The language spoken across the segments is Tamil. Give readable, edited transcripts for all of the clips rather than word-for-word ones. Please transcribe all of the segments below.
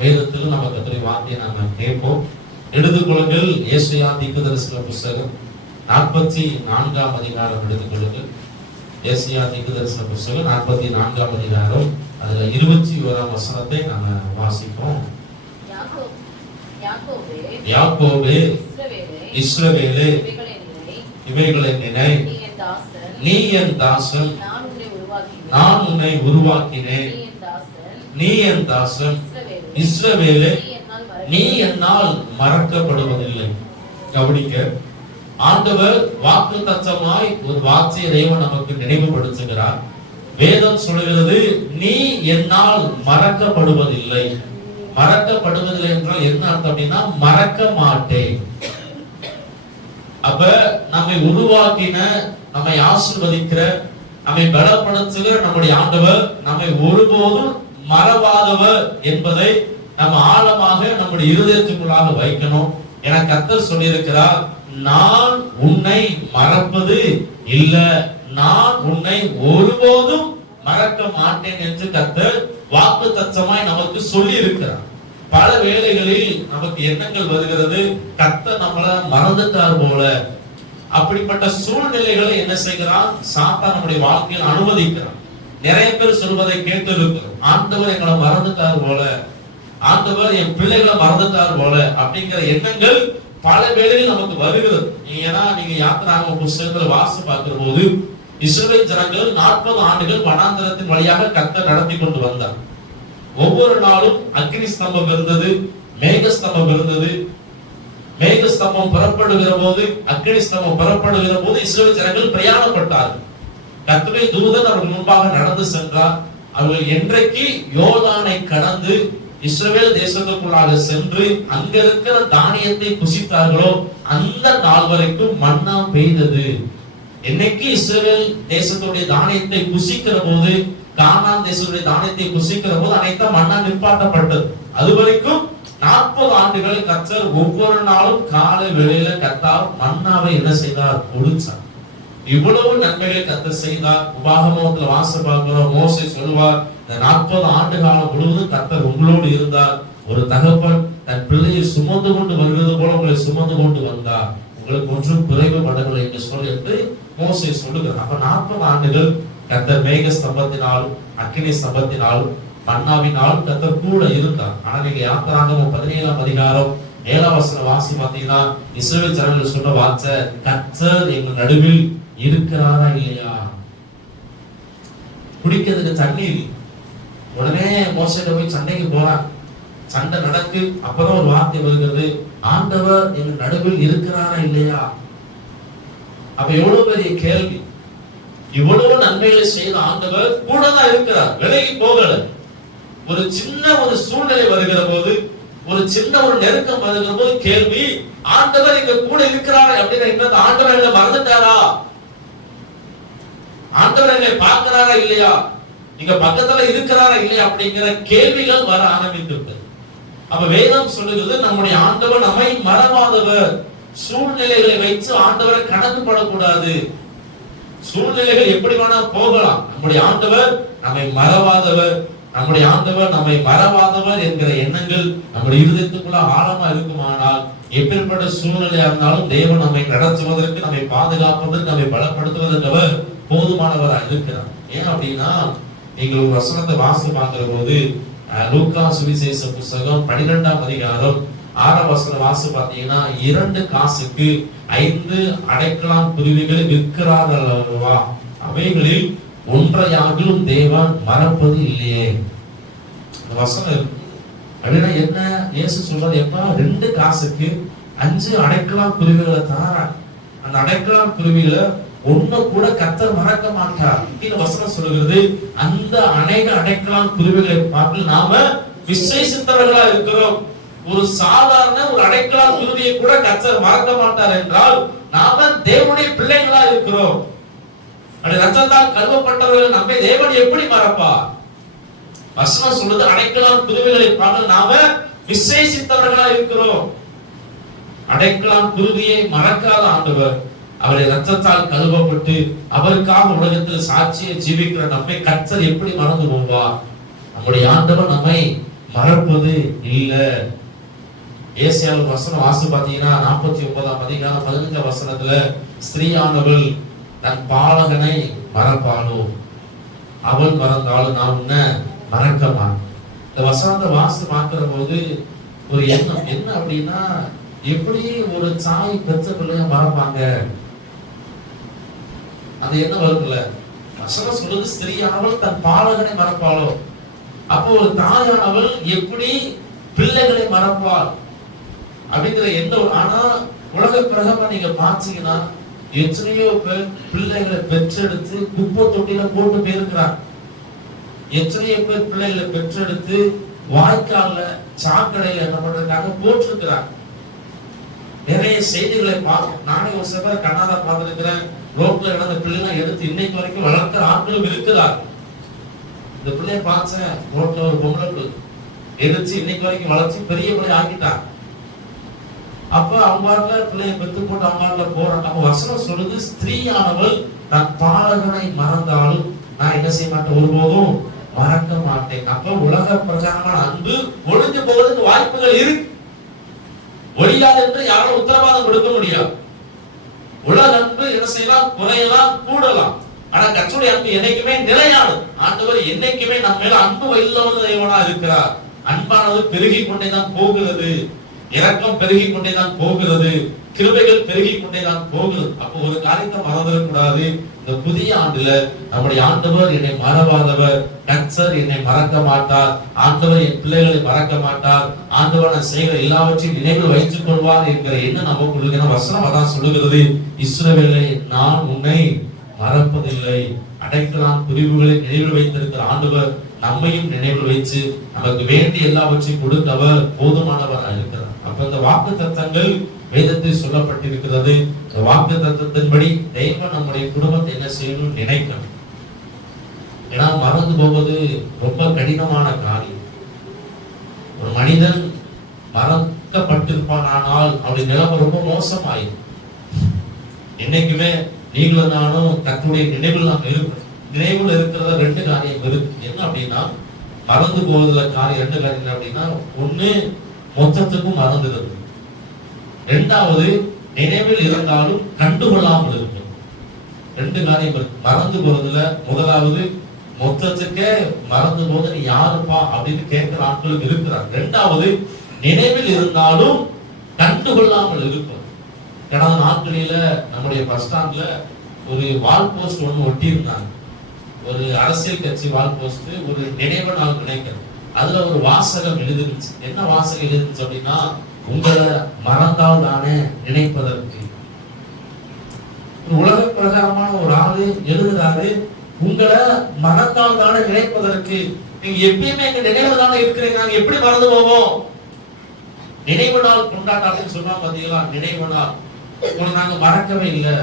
வேதத்திலும் நம்ம கர்த்தருடைய வார்த்தையை நாம கேட்போம். எடுத்துக்கொள்ளுங்கள். ஏசாயா தீர்க்கதரிசன புத்தகம் 44ஆம் அதிகாரம் எடுத்துக்கொள்ளுங்கள். ஏசாயா தீர்க்கதரிசன புத்தகம் 44ஆம் அதிகாரம், அதுல 21ஆம் வசனத்தை நாம வாசிப்போம். யாக்கோபே, இஸ்ரவேலே, இவைகளை நினை, நீ என் தாசன், நான் உன்னை உருவாக்கினேன், நீ என் தாசன், இஸ்ரவேலே, நீ என்னால் மறக்கப்படுவதில்லை. கவனிக்க, ஆண்டவர் வாக்குத்தத்தமாய் ஒரு வார்த்தையை தேவன் நமக்கு நினைவுபடுத்துகிறார். வேதம் சொல்கிறது, நீ என்னால் மறக்கப்படுவதில்லை. மறக்கப்படுவதில்லை என்றால் என்ன அர்த்தம் அப்படின்னா, மறக்க மாட்டேன். அப்ப நம்மை உருவாக்கின, நம்மை ஆசீர்வதிக்கிற, நம்மை பலப்படுத்துகிற நம்முடைய ஆண்டவர் நம்மை ஒருபோதும் மறவாதவர் என்பதை நம்ம ஆழமாக நம்முடைய இருதயத்துக்குள்ளாக வைக்கணும். என கர்த்தர் சொல்லியிருக்கிறார், நான் உன்னை மறப்பது இல்ல, நான் உன்னை ஒருபோதும் மறக்க மாட்டேன் என்று கர்த்தர் வாக்குத்தத்தமாய் நமக்கு சொல்லி இருக்கிறார். பல வேளைகளில் நமக்கு எண்ணங்கள் வருகிறது, கர்த்தர் நம்மள மறந்துட்டார் போல. அப்படிப்பட்ட சூழ்நிலைகளை என்ன செய்கிறான்? சாத்தான் நம்முடைய வாழ்க்கையில் அனுமதிக்கிறான். நிறைய பேர் சொல்வதை கேட்டு இருக்கிறோம், ஆண்டவர் எங்களை மறந்துட்டார் போல, ஆண்டவர் என் பிள்ளைகளை மறந்துட்டார் போல அப்படிங்கிற எண்ணங்கள் பல வேளைகளில் நமக்கு வருகிறது. ஏன்னா நீங்க யாத்திராகம புத்தகத்துல வாசி பார்க்கிற போது, இஸ்ரவேல் ஜனங்கள் 40 ஆண்டுகள் வனாந்தரத்தின் வழியாக கர்த்தர் நடத்தி கொண்டு வந்தார். ஒவ்வொரு நாளும் அக்னி ஸ்தம்பம் இருந்தது, மேக ஸ்தம்பம் இருந்தது. மேக ஸ்தம்பம் புறப்படுகிற போது, அக்னி ஸ்தம்பம் புறப்படுகிற போது இஸ்ரவேல் ஜனங்கள் பிரயாணப்பட்டார்கள். கர்த்தருடைய தூதன் அவர்கள் முன்பாக நடந்து சென்றார். அவர்கள் என்றைக்கு யோர்தானை கடந்து இஸ்ரவேல் தேசத்துக்குள்ளாக சென்று அங்க இருக்கிற தானியத்தை புசித்தார்களோ அந்த நாள் வரைக்கும் மன்னா பெய்தது. என்னைக்கு இஸ்ரவேல் தேசத்துடைய தானியத்தை புசிக்கிற போது, கானான் தேசத்துடைய தானியத்தை புசிக்கிற போது அனைத்தும் மன்னா நிப்பாட்டப்பட்டது. அது வரைக்கும் 40 ஆண்டுகள் கர்த்தர் ஒவ்வொரு நாளும் காலை வேளையில கர்த்தர் மன்னாவை என்ன செய்தார்? கொடுத்தார். இவ்வளவு நன்மைகளை கர்த்தர் செய்தார். உபாகமத்துல வாசிக்கிறோம், மோசே சொல்லுவார், இந்த 40 ஆண்டு காலம் முழுவதும் கர்த்தர் உங்களோடு இருந்தார். ஒரு தகப்பன் தன் பிள்ளையை சுமந்து கொண்டு வருவது போல உங்களை சுமந்து கொண்டு வந்தார், உங்களுக்கு ஒன்றும் குறைவுபடவில்லை என்று சொல்லி மோசே சொல்லுகிறார். அப்ப 40 ஆண்டுகள் கர்த்தர் மேக ஸ்தம்பத்தினாலும் அக்கினி ஸ்தம்பத்தினாலும் மன்னாவினாலும் கர்த்தர் கூட இருந்தார். ஆனா நீங்க யாத்திராகமம் 17ஆம் அதிகாரம் 7ஆம் வசனம் வாசி பார்த்தீங்கன்னா, இஸ்ரவேல் ஜனங்கள் சொன்ன வார்த்தை, கர்த்தர் எங்கள் நடுவில் இருக்கிறாரா இல்லையா? குடிக்கிறதுக்கு தண்ணீர். உடனே மோசேட்ட போய் சண்டைக்கு போறான். சண்டை நடக்கு. அப்பதான் ஒரு வார்த்தை வருகிறது, ஆண்டவர் எங்கள் நடுவில் இருக்கிறாரா இல்லையா? அப்ப எவ்வளவு பெரிய கேள்வி. இவ்வளவு நன்மைகளை செய்த ஆண்டவர் கூட தான் இருக்கிறார், விலகி போகல. ஒரு சின்ன ஒரு சூழ்நிலை வருகிற போது, ஒரு சின்ன ஒரு நெருக்கம் வருகிற போது கேள்வி, ஆண்டவர் எங்க கூட இருக்கிறாரா அப்படின்னா, ஆண்டவர் எங்களை மறந்துட்டாரா? ஆண்டவர் எங்களை பார்க்கிறாரா இல்லையா? நீங்க பக்கத்துல இருக்கிறாரா இல்லையா அப்படிங்கிற கேள்விகள் வர ஆரம்பித்திருக்கிறது. அப்ப வேதம் சொல்லுகிறது, நம்முடைய ஆண்டவர் நம்மை மறவாதவர். சூழ்நிலைகளை வைத்து ஆண்டவரை கணக்கு படக்கூடாது. சூழ்நிலைகள் எப்படி வேணா போகலாம், நம்முடைய ஆண்டவர் நம்மை மறவாதவர். நம்முடைய ஆண்டவர் நம்மை மறவாதவர் என்கிற எண்ணங்கள் நம்முடைய இருதயத்துக்குள்ள ஆழமா இருக்குமானால், எப்பேற்பட்ட சூழ்நிலையா இருந்தாலும் தேவன் நம்மை நடத்துவதற்கு, நம்மை பாதுகாப்பதற்கு, நம்மை பலப்படுத்துவதற்கு அவர் போதுமானவராக இருக்கிறார். ஏன் அப்படின்னா, நீங்கள் ஒரு வசனத்தை வாசி பார்க்கிற போது, லூக்கா சுவிசேஷ புத்தகம் 12ஆம் அதிகாரம் 6ஆம் வசனம் வாசி பார்த்தீங்கன்னா, 2 காசுக்கு 5 அடைக்கலான் குருவிகளை விற்கிறார்கள் அல்லவா, அவைகளில் ஒன்றையாகிலும் தேவன் மறப்பது இல்லையே. வசனம் அப்படின்னா என்ன? இயேசு சொல்றது, எப்ப 2 காசுக்கு 5 அடைக்கலான் குருவிகளை தான். அந்த அடைக்கலான் குருவிகளை ஒண்ணு கூட கர்த்தர் மறக்க மாட்டார். இந்த வசனம் சொல்கிறது, அந்த அநேக அடைக்கலான் குருவிகளை பார்த்து நாம விசேஷித்தவர்களா இருக்கிறோம். ஒரு சாதாரண ஒரு அடைக்கலான் குருவியை கூட கர்த்தர் மறக்க மாட்டார் என்றால், நாம தேவனுடைய பிள்ளைகளா இருக்கிறோம். அப்படி ரத்தத்தால் கழுவப்பட்டவர்கள் நம்மை தேவன் எப்படி மறப்பார்? வசனம் சொல்றது, அடைக்கலான் குருவிகளை பார்த்து நாம விசேஷித்தவர்களா இருக்கிறோம். அடைக்கலான் குருவியை மறக்காத ஆண்டவர், அவரை ரத்தத்தால் கழுவப்பட்டு அவருக்காக உலகத்தில் சாட்சியை ஜீவிக்கிற நம்மை கர்த்தர் எப்படி மறந்து போவார்? நம்முடைய ஆண்டவர் நம்மை மறப்பது மறப்பது இல்ல. ஏசாயாவின் வசனம் வாசி பாத்தீங்கன்னா 49ஆம் அதிகாரம் 15ஆம் வசனத்துல ஸ்திரீயானவள் தன் பாலகனை மறப்பாளோ, அவள் மறந்தாலும் நான் உன்னை மறக்க மாட்டேன். இந்த வசனத்தை வாசி பார்க்கிற போது ஒரு எண்ணம் என்ன அப்படின்னா, எப்படி ஒரு தாய் பெற்ற பிள்ளைய மறப்பாங்க? அது என்ன வரும்ல, வசனம் சொல்றது ஸ்திரீயானவள் தன் பாலகனை மறப்பாளோ. அப்போ ஒரு தாயானவள் எப்படி பிள்ளைகளை மறப்பாள் அப்படிங்கிற எந்த. ஆனா உலக பிரகமா நீங்க பாத்தீங்கன்னா எத்தனையோ பேர் பிள்ளைகளை பெற்றெடுத்து குப்பை தொட்டில போட்டு போயிருக்கிறாங்க. எத்தனையோ பேர் பிள்ளைகளை பெற்றெடுத்து வாய்க்கால்ல சாக்கடையில என்ன பண்றதுக்காக போட்டிருக்கிறாங்க. நிறைய செய்திகளை பார்க்க நானே ஒரு சில பேர் கண்ணாதா பார்த்திருக்கிறேன். ரோட்ல நடந்த பிள்ளைலாம் எடுத்து இன்னைக்கு வரைக்கும் வளர்க்கிற ஆட்களும் இருக்கிறார். இந்த பிள்ளைய பார்த்தேன், ரோட்ல ஒரு பொம்பளை பிள்ளை எடுத்து இன்னைக்கு வரைக்கும் வளர்ச்சி பெரிய பிள்ளை ஆக்கிட்டாங்க. அப்ப அவங்க பிள்ளைய பெற்று போட்டு அவங்க போறாங்க. அப்ப வசனம் சொல்லுது, ஸ்திரீயானவள் தன் பாலகனை மறந்தாலும் நான் என்ன செய்ய மாட்டேன், ஒருபோதும் மறக்க மாட்டேன். அப்ப உலக பிரகாரமான அன்பு ஒழிஞ்சு போவதற்கு வாய்ப்புகள் இருக்கு. ஒழியாது என்று யாரும் உத்தரவாதம் கொடுக்க முடியாது. உலக அன்பு என்ன செய்யலாம், குறையலாம், கூடலாம். ஆனா கர்த்தருடைய அன்பு என்னைக்குமே நிலையானது. ஆண்டவர் என்னைக்குமே நம்ம மேல அன்பு இல்லாத தேவனா இருக்கிறார். அன்பானது பெருகி கொண்டேதான் போகிறது, இரக்கம் பெருகி கொண்டேதான் போகிறது, கிருபைகள் பெருகி கொண்டேதான் போகிறது. அப்போ ஒரு காரியத்தை மறந்துடக்கூடாது. இந்த புதிய ஆண்டுல நம்முடைய ஆண்டவர் என்னை மறவாதவர், கர்த்தர் என்னை மறக்க மாட்டார், ஆண்டவர் என் பிள்ளைகளை மறக்க மாட்டார், ஆண்டவர் நான் செய்கிற எல்லாவற்றையும் நினைவில் வைத்துக் கொள்வார் என்கிற எண்ணம் நமக்கு வசனம் அதான் சொல்லுகிறது. இஸ்ரவேலே, நான் உன்னை மறப்பதில்லை. அடைக்கலான் பிரிவுகளை நினைவில் வைத்திருக்கிற ஆண்டவர் நம்மையும் நினைவில் வைத்து நமக்கு வேண்டிய எல்லாவற்றையும் கொடுத்தவர் போதுமானவர் இருக்கிறார். அப்ப இந்த வாக்கு தத்தங்கள் வேதத்தில் சொல்லப்பட்டிருக்கிறது. இந்த வாக்கு தத்தத்தின்படி தெய்வம் நம்முடைய குடும்பத்தை என்ன செய்யணும், நினைக்கணும். ஏன்னா மறந்து போவது ரொம்ப கடினமான காரியம். ஒரு மனிதன் மறக்கப்பட்டிருப்பானால் அவருடைய நிலைமை ரொம்ப மோசமாயிடும். என்னைக்குமே நீங்களும் நானும் கர்த்தருடைய நினைவில் நாம் இருக்கணும். நினைவில் இருக்கிறத ரெண்டு காரியம் இருக்கு. என்ன அப்படின்னா, மறந்து போவதுல காரியம் ரெண்டு காரியம் என்ன அப்படின்னா, ஒண்ணு மொத்தத்துக்கும் மறந்துடுது, இரண்டாவது நினைவில் இருந்தாலும் கண்டுகொள்ளாமல் இருக்கும். ரெண்டு காரியம் இருக்கு மறந்து போறதுல. முதலாவது, மொத்தத்துக்கே மறந்து போது நீ யாருப்பா அப்படின்னு கேட்கிற ஆட்களும் இருக்கிறார். இரண்டாவது, நினைவில் இருந்தாலும் கண்டுகொள்ளாமல் இருக்கும். கடந்த நாட்களில நம்முடைய பஸ் ஸ்டாண்ட்ல ஒரு வால் போஸ்ட் ஒண்ணு ஒட்டி இருந்தாங்க. ஒரு அரசியல் கட்சி வால் போஸ்ட், ஒரு நினைவு நாள் நினைக்கிறது. அதுல ஒரு வாசகம் எழுதிருச்சு. என்ன வாசகம் எழுதிருச்சு அப்படின்னா, உங்களை மறந்தால் தானே நினைப்பதற்கு. உலக பிரகாரமான ஒரு ஆளு எழுதுறாரு, உங்களை மறந்தால் தானே நினைப்பதற்கு. நீங்க எப்பயுமே எங்க நினைவு தானே இருக்கிறீங்க, நாங்க எப்படி மறந்து போவோம்? நினைவு நாள் கொண்டாட்டம் அப்படின்னு சொன்னா பாத்தீங்களா, நினைவு நாள் உங்களை நாங்க மறக்கவே இல்லை,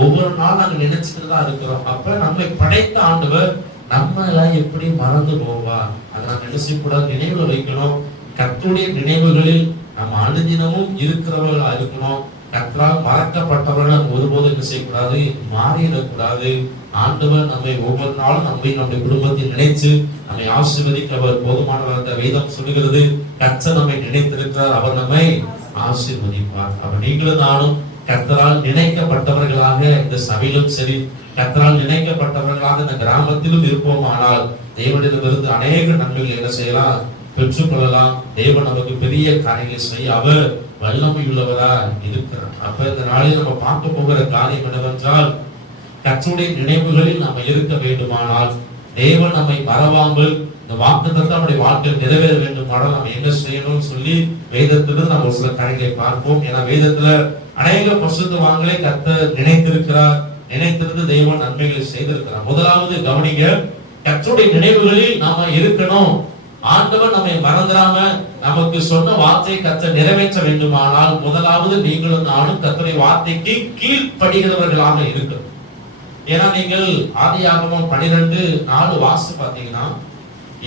ஒவ்வொரு நாள் நாங்க நினைச்சுட்டு தான் இருக்கிறோம். அப்ப நம்மை படைத்த ஆண்டவர் நம்ம எல்லாம் எப்படி மறந்து போவா? அதை நம்ம என்ன செய்யக்கூடாது, நினைவுல வைக்கணும். கர்த்தருடைய நினைவுகளில் நம்ம அனுதினமும் இருக்கிறவர்களா இருக்கணும். கர்த்தரால் மறக்கப்பட்டவர்கள் நம்ம ஒருபோதும் என்ன செய்யக்கூடாது, மாறிடக்கூடாது. ஆண்டவர் நம்மை ஒவ்வொரு நாளும் நம்முடைய குடும்பத்தை நினைச்சு நம்மை ஆசீர்வதிக்க அவர் போதுமானவர். வேதம் சொல்லுகிறது, கர்த்தர் நம்மை நினைத்திருக்கிறார், அவர் நம்மை ஆசீர்வதிப்பார். அவர் நீங்களும் நானும் கர்த்தரால் நினைக்கப்பட்டவர்களாக இந்த சபையிலும் சரி, கர்த்தரால் நினைக்கப்பட்டவர்களாக இந்த கிராமத்திலும் இருப்போமானால் தேவனிடமிருந்து அநேக நன்மைகள் என்ன செய்யலாம், பெற்றுக்கொள்ளலாம். தேவன் நமக்கு பெரிய காரியங்களை செய்ய அவர் வல்லமை உள்ளவரா இருக்கிறார். அப்ப இந்த நாளில் நம்ம பார்க்க போகிற காரியம் என்னவென்றால், கர்த்தருடைய நினைவுகளில் நம்ம இருக்க வேண்டுமானால், தேவன் நம்மை மறவாமல் இந்த வாக்குத்தத்தம் நம்முடைய வாழ்க்கையில் நிறைவேற வேண்டுமானால் நம்ம என்ன செய்யணும்னு சொல்லி வேதத்திலிருந்து நம்ம ஒரு சில காரியங்களை பார்ப்போம். ஏன்னா வேதத்துல அநேக பரிசுத்தவான்களை கர்த்தர் நினைத்திருக்கிறார், நினைத்திருந்து தேவன் நன்மைகளை செய்திருக்கிறார். முதலாவது கவனிங்க, கர்த்தருடைய நினைவுகளில் நாம இருக்கணும். ஆண்டவர் நம்மை மறந்துடாம நமக்கு சொன்ன வார்த்தையை கர்த்தர் நிறைவேற்ற வேண்டுமானால் முதலாவது நீங்களும் நானும் கர்த்தருடைய வார்த்தைக்கு கீழ்ப்படுகிறவர்களாக இருக்கணும். ஏன்னா நீங்கள் ஆதியாகமம் 12:4 வாசி பார்த்தீங்கன்னா,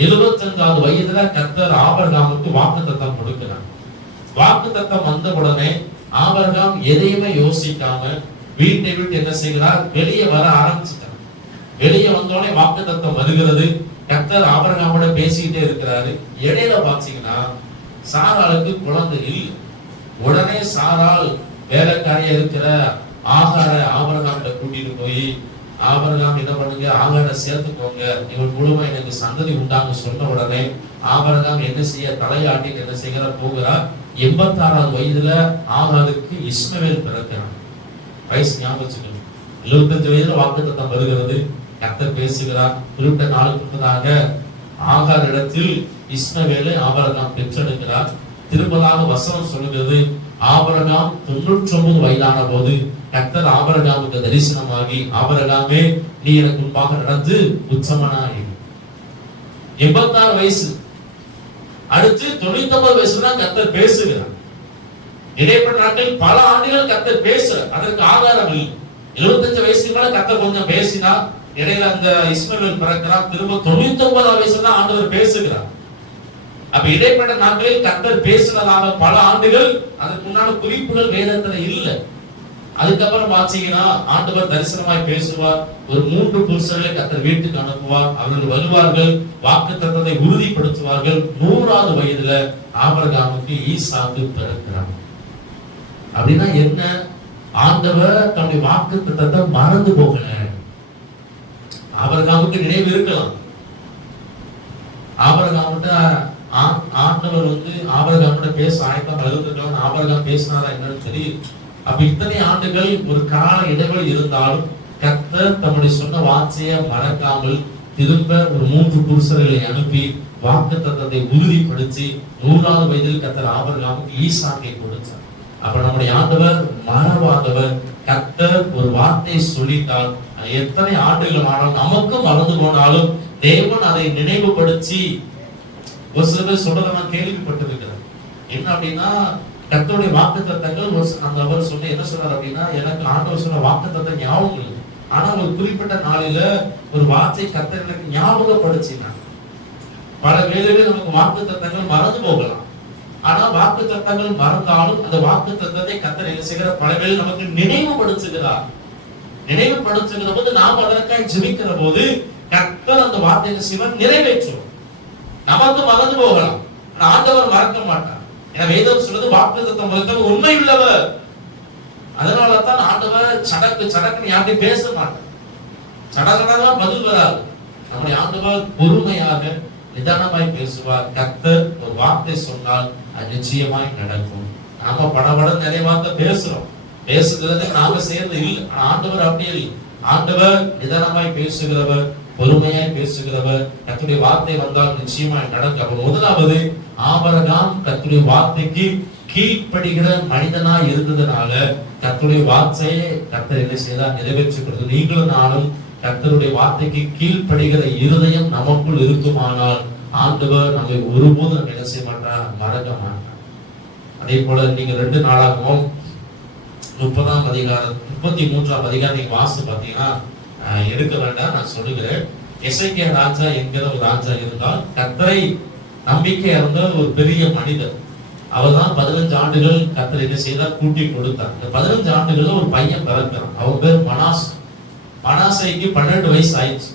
75வது வயதுல கர்த்தர் ஆபிரகாமுக்கு வாக்குத்தத்தம் கொடுக்கிறார். வாக்குத்தத்தம் வந்த உடனே ஆபிரகாம் எதையுமே யோசிக்காம வீட்டை விட்டு என்ன செய்கிறார், வெளியே வர ஆரம்பிச்சிட்டார். வெளியே வந்தோடனே வாக்குத்தத்தம் வருகிறது. கர்த்தர் ஆபிரகாமோட பேசிக்கிட்டே இருக்கிறாரு. இடையில பாத்தீங்கன்னா சாராளுக்கு குழந்தை இல்லை. உடனே சாராள் வேலைக்காரியா இருக்கிற ஆகார ஆபிரகாம்கிட்ட கூட்டிட்டு போய், ஆபிரகாம் என்ன பண்ணுங்க, ஆகார சேர்த்துக்கோங்க, இவன் மூலமா எனக்கு சந்ததி உண்டாங்க சொன்ன உடனே ஆபிரகாம் என்ன செய்ய, தலையாட்டி என்ன செய்கிற போகிறார். 86வது வயதுல ஆகாருக்கு இஸ்மவேல் பிறக்கிறான். வயசு ஞாபகம் வச்சுக்கணும். 75 வயதுல வாக்குத்தத்தம் வருகிறது. கர்த்தர் பேசுகிறார். குறிப்பிட்ட நாளுக்கு முன்னதாக ஆகார் இடத்தில் இஸ்மவேலை ஆபிரகாம் பெற்றெடுக்கிறார். திரும்பலாக வசனம் சொல்லுகிறது, ஆபிரகாம் 99 வயதான போது கர்த்தர் ஆபிரகாமுக்கு தரிசனமாகி, ஆபிரகாமே நீ எனக்கு முன்பாக நடந்து உச்சமனாய். 86 வயசு. அடுத்து 99 வயசுல கர்த்தர் பேசுகிறார். இடைப்பட்ட நாட்கள் பல ஆண்டுகள் கர்த்தர் பேசுற, அதற்கு ஆதாரம் இல்லை. 75 வயசுக்கு மேல கர்த்தர் கொஞ்சம் பேசினா, இடையில அந்த இஸ்மவேல் பிறக்கிறார். திரும்ப 99 வயசுல ஆண்டவர் பேசுகிறார். அப்ப இடைப்பட்ட நாட்களில் கர்த்தர் பேசுனதாக பல ஆண்டுகள், அதுக்கு முன்னாடி குறிப்புகள் வேதத்துல இல்ல. அதுக்கப்புறம் பாத்தீங்கன்னா ஆண்டவர் தரிசனமாய் பேசுவார். ஒரு 3 புருஷர்களை கர்த்தர் வீட்டுக்கு அனுப்புவார். அவர்கள் வருவார்கள், வாக்குத்தத்தத்தை உறுதிப்படுத்துவார்கள். 100வது வயதுல ஆபிரகாமுக்கு ஈசாக்கு பிறக்கிறார். அப்படின்னா என்ன? ஆண்டவர் தன்னுடைய வாக்குத்தத்தத்தை மறந்து போகல. ஆபிரகாமுக்கு நினைவு இருக்கலாம். ஆபிரகாம்கிட்ட ஆண்டவர் ஆபிரகாமோட பேச ஆயத்தம் இருந்திருக்கலாம். ஆபிரகாம் பேசினாரா என்னன்னு தெரியும். அப்ப இத்தனை ஆண்டுகள் ஒரு கால இடைவெளி இருந்தாலும் கர்த்தர் தம்முடைய சொன்ன வார்த்தையை மறக்காமல் திரும்ப ஒரு 3 புருஷர்களை அனுப்பி வாக்குத்தத்தத்தை உறுதிப்படுத்தி 100வது வயதில் கர்த்தர் ஆபிரகாமுக்கு ஈசாக்கை கொடுத்தார். அப்ப நம்முடைய ஆண்டவர் மறவாதவர். கர்த்தர் ஒரு வார்த்தை சொல்லிட்டால் எத்தனை ஆண்டுகள் ஆனாலும் நமக்கும் மறந்து போனாலும் தேவன் அதை நினைவுபடுத்தி, ஒரு சில பேர் சொல்றதை நான் கேள்விப்பட்டிருக்கிறேன். என்ன அப்படின்னா, கர்த்தருடைய வாக்குத்தத்தங்கள் அந்த அவர் சொன்ன என்ன சொன்னார் அப்படின்னா, எனக்கு ஆண்டவர் சொன்ன வாக்குத்தத்தம் ஞாபகம் இல்லை, ஆனா ஒரு குறிப்பிட்ட நாளில ஒரு வார்த்தை கர்த்தர் எனக்கு ஞாபகப்படுத்தினார். பல வேளைகளில் நமக்கு வாக்குத்தத்தங்கள் மறந்து போகலாம். ஆனா வாக்குத்தத்தங்கள் மறந்தாலும் அந்த வாக்குத்தத்தத்தை கர்த்தர் என்ன செய்கிறார், பல வேளையில் நமக்கு நினைவுபடுத்துகிறார். நினைவுபடுத்துகிற போது நாம் அதற்காக ஜெபிக்கிற போது கர்த்தர் அந்த வார்த்தையை சிவன் நிறைவேற்றும். நமக்கு மறந்து போகலாம், ஆண்டவர் மறக்க மாட்டார். ஏன்னா வேதம் சொல்றது வாக்குத்தத்தம் மறுத்தவர் உண்மை உள்ளவர். அதனாலதான் ஆண்டவர் சடக்கு யார்ட்டையும் பேச மாட்டார். சடகடலாம் பதில் வராது. நம்முடைய ஆண்டவர் பொறுமையாக நிதானமாய் பேசுவார். கர்த்தர் ஒரு வார்த்தை சொன்னால் அது நிச்சயமாய் நடக்கும். நாம படபட நிறைய வார்த்தை பேசுறோம், பேசுகிறதுக்கு நாம சேர்ந்து இல்லை. ஆனா ஆண்டவர் அப்படி இல்லை. ஆண்டவர் நிதானமாய் பேசுகிறவர், பொறுமையாய் பேசுகிறவர். கர்த்தருடைய வார்த்தை வந்தால் நிச்சயமாய் நடக்கும். அப்ப முதலாவது ஆபிரகாம் கர்த்தருடைய வார்த்தைக்கு கீழ்ப்படுகிற மனிதனாய் இருந்ததுனால கர்த்தருடைய வார்த்தையை கர்த்தர் என்ன செய்தார், நிறைவேற்றுகிறது. நீங்களும் நானும் கர்த்தருடைய வார்த்தைக்கு கீழ்ப்படுகிற இருதயம் நமக்குள் இருக்குமானால் ஆண்டவர் நம்மை ஒருபோதும் நம்ம என்ன செய்ய மாட்டார், மறக்க மாட்டார். அதே போல நீங்க 2 நாளாகவும் 30ஆம் அதிகாரம் 33ஆம் அதிகாரம் நீங்க வாசித்து பாத்தீங்கன்னா எடுக்க வேண்டாம், நான் சொல்லுகிறேன். எசேக்கியா ராஜா என்கிற ஒரு ராஜா இருந்தால், கர்த்தரை நம்பிக்கை இருந்த ஒரு பெரிய மனிதர். அவர் தான் 15 ஆண்டுகள் கர்த்தர் என்ன செய்தார், கூட்டி கொடுத்தார். இந்த 15 ஆண்டுகள்ல ஒரு பையன் பிறக்கிறான். அவன் பேர் மனாஸ். மனாசைக்கு 12 வயசு ஆயிடுச்சு.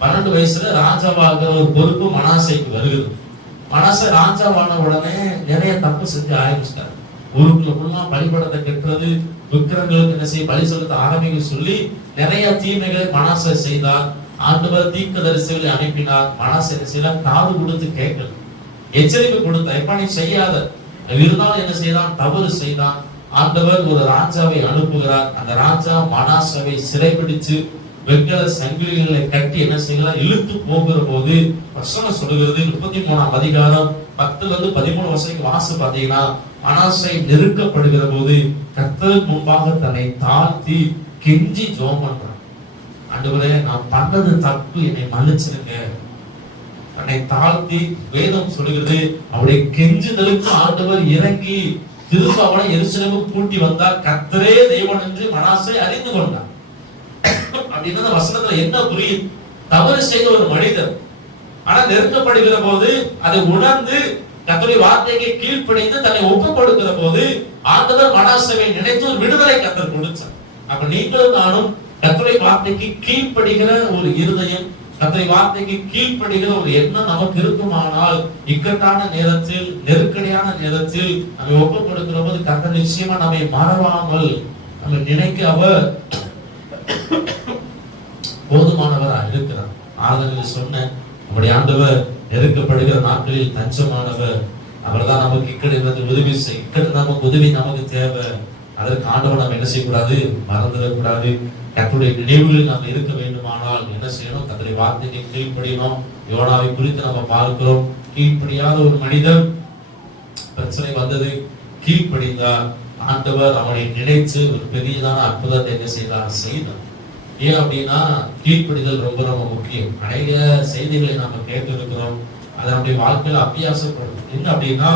12 வயசுல ராஜாவாகிற ஒரு பொறுப்பு மனாசைக்கு வருகிறது. மனாசை ராஜாவான உடனே நிறைய தப்பு செஞ்சு ஆரம்பிச்சிட்டார். ஊருக்குள்ள பலிபடத்தை கட்டுறது, விக்கிரங்களுக்கு என்ன செய்ய பலி செலுத்த ஆரம்பிக்க சொல்லி நிறைய தீமைகளை மனாசை செய்தார். ஆண்டவர் தீர்க்கதரிசிகளை அனுப்பினார். மனாசை என்ன செய்யலாம், காது கொடுத்து கேட்கல, எச்சரிக்கை கொடுத்தார், எப்ப நீ செய்யாத. இருந்தாலும் என்ன செய்தான், தவறு செய்தான். ஆண்டவர் ஒரு ராஜாவை அனுப்புகிறார். அந்த ராஜா மனாசவை சிறைபிடிச்சு வெங்கல சங்கிலிகளை கட்டி என்ன செய்யலாம், இழுத்து போகிற போது வசனம் சொல்லுகிறது 33ஆம் அதிகாரம் 10-13 வசனம் வாசி பாத்தீங்கன்னா, மனாசை நெருக்கப்படுகிற போது கர்த்தர் முன்பாக தன்னை தாழ்த்தி கெஞ்சி ஜெபம் பண்றான். ஆண்டவரே, நான் பண்ணது தப்பு, என்னை மன்னிச்சிருங்க. தன்னை தாழ்த்தி வேதம் சொல்லுகிறது, அவருடைய கெஞ்சுதலுக்கு ஆண்டவர் இறங்கி திரும்ப அவனை எருசலேமுக்கு கூட்டி வந்தார். கர்த்தரே தேவன் என்று மனாசை அறிந்து கொண்டார். அப்படின்னா வசனத்துல என்ன புரியுது, தவறு செய்த ஒரு மனிதர் ஆனா நெருக்கப்படுகிற போது அதை உணர்ந்து கர்த்தருடைய வார்த்தைக்கு கீழ்ப்படிந்து தன்னை ஒப்புக் கொடுக்கிற போது ஆண்டவர் மனாசேவை நினைத்து ஒரு விடுதலை கர்த்தர் கொடுத்தார். அப்ப நீங்களும் நானும் கர்த்தருடைய வார்த்தைக்கு கீழ்ப்படுகிற ஒரு இருதயம், கர்த்தருடைய வார்த்தைக்கு கீழ்ப்படுகிற ஒரு எண்ணம் நமக்கு இருக்குமானால், இக்கட்டான நேரத்தில், நெருக்கடியான நேரத்தில் நம்ம ஒப்பு கொடுக்கிற போது கர்த்தர் நிச்சயமா நம்மை மறவாமல் நம்ம நினைக்க அவர் போதுமானவர் இருக்கிறார். ஆதரவில் சொன்ன நம்முடைய ஆண்டவர் நெருக்கப்படுகிற நாட்களில் தஞ்சமானவர். அவர் தான் நமக்கு இக்கடிலிருந்து உதவி நமக்கு உதவி நமக்கு தேவை. அதற்கு ஆண்டவர் நம்ம என்ன செய்யக்கூடாது, மறந்துடக்கூடாது. கர்த்தருடைய நினைவுகளில் நம்ம இருக்க வேண்டுமானால் என்ன செய்யணும், கர்த்தருடைய வார்த்தைக்கு கீழ்ப்படியணும். யோனாவை குறித்து நம்ம பார்க்கிறோம். கீழ்ப்படியாத ஒரு மனிதன், பிரச்சனை வந்தது, கீழ்ப்படிந்தார். ஆண்டவர் அவனை நினைத்து ஒரு பெரியதான அற்புதத்தை என்ன செய்தார். ஏன் அப்படின்னா கீழ்ப்படிதல் ரொம்ப ரொம்ப முக்கியம். அநேக செய்திகளை நாம கேட்டு இருக்கிறோம், அதை நம்முடைய வாழ்க்கையில அபியாசப்படும். என்ன அப்படின்னா,